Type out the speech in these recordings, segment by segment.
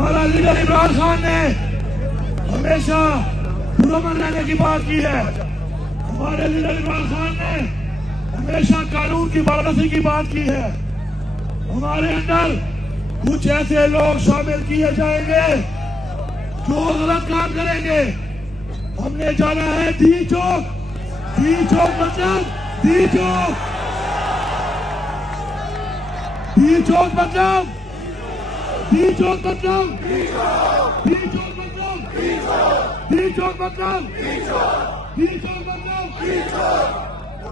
हमारा लीडर इमरान खान ने हमेशा पुरअमन रहने की बात की है। हमारे लीडर इमरान खान ने हमेशा कानून की पाबंदी की बात की है। हमारे अंदर कुछ ऐसे लोग शामिल किए जाएंगे जो गलत काम करेंगे। हमने जाना है डी चौक मतलब डी चौक मतलब डी चौक मतलब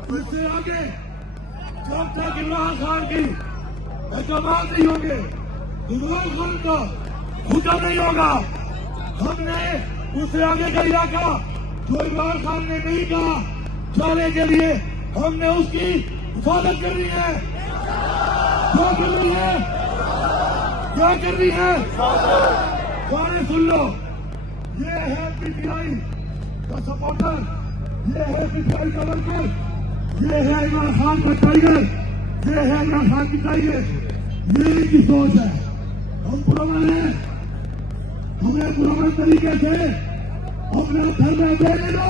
इससे आगे जब तक इमरान खान की एतमाद नहीं होंगे, इमरान खान का हुक्म नहीं होगा, हमने उससे आगे का इलाका जो इमरान खान ने नहीं कहा जाने के लिए हमने उसकी हिफाजत करनी है। क्या कर रही है, क्या कर रही है? गाने सुन लो। ये है पीटीआई का सपोर्टर, ये है पीटीआई का वर्कर, ये है इमरान खान का टाइगर, ये है इमरान खान की टाइगर। ये इनकी सोच है। हम पुरअमन हैं, हमें पुरअमन तरीके से अपने घर में देने दो।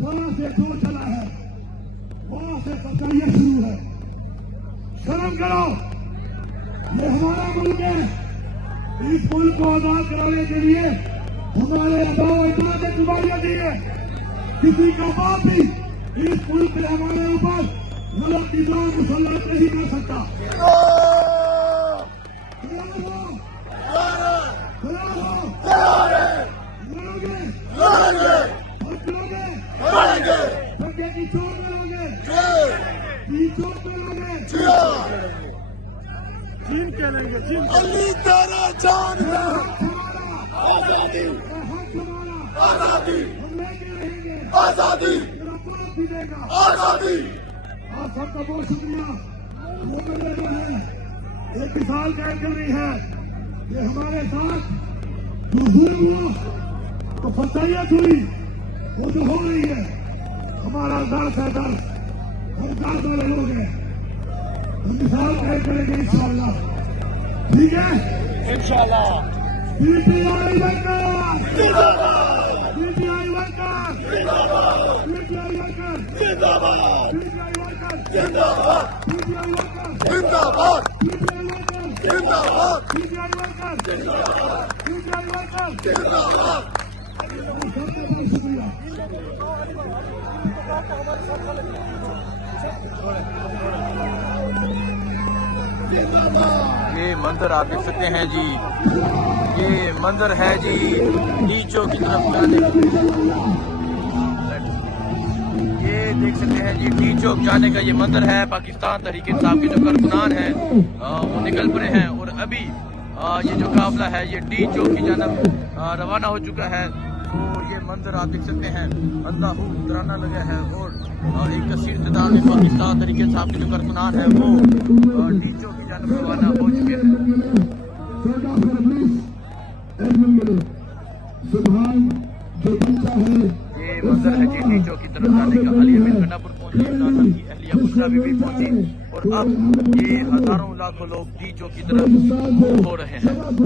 जहाँ से जो चला है वहां से सच्चाई शुरू है। शर्म करो, ये हमारा मुल्क है। इस मुल्क को आजाद कराने के लिए हमारे अदाओं ने कुर्बानियां दी है। किसी का बाप भी इस मुल्क में हमारे ऊपर गलत निजाम मुसल्लत नहीं कर सकता। अली तेरा जान आजादी आजादी आजादी आजादी। आप सबका बहुत शुक्रिया। वो मेरे जो है एक मिसाल कायम कर रही है कि हमारे साथ जो जुल्म हुआ तो फसाइयत हुई, वो जो हो रही है हमारा दर्द है दर्द, हम दर्द वाले लोग हैं। हम मिसाल कायम करेंगे इंशाअल्लाह, ठीक है इंशाअल्लाह। पीटीआई वर्कर जिंदाबाद, पीटीआई वर्कर जिंदाबाद, पीटीआई वर्कर जिंदाबाद, पीटीआई वर्कर जिंदाबाद, पीटीआई वर्कर जिंदाबाद, पीटीआई वर्कर जिंदाबाद, पीटीआई वर्कर जिंदाबाद, पीटीआई वर्कर। जिंदाबाद। शुक्रिया। ये मंजर आप देख सकते हैं जी, ये मंजर है जी डी चौक की तरफ जाने का। ये देख सकते हैं जी डी चौक जाने का ये मंजर है। पाकिस्तान तहरीक इंसाफ के जो कारकुनान हैं वो निकल पड़े हैं और अभी ये जो काफिला है ये डी चौक की जानब रवाना हो चुका है। तो ये मंजर आप देख सकते हैं, अल्लाह तराना लगा है और एक कसीर तादाद में पाकिस्तान तरीके इंसाफ के जो कारकुनान है वो डी चौक की जानब रवाना हो चुके हैं। ये मंजर है जी डी चौक की तरफ जाने का। हालिया में गंडापुर पहुंची, इमरान खान की अहलिया बुशरा भी पहुंची और अब ये हजारों लाखों लोग डी चौक की तरफ हो रहे हैं।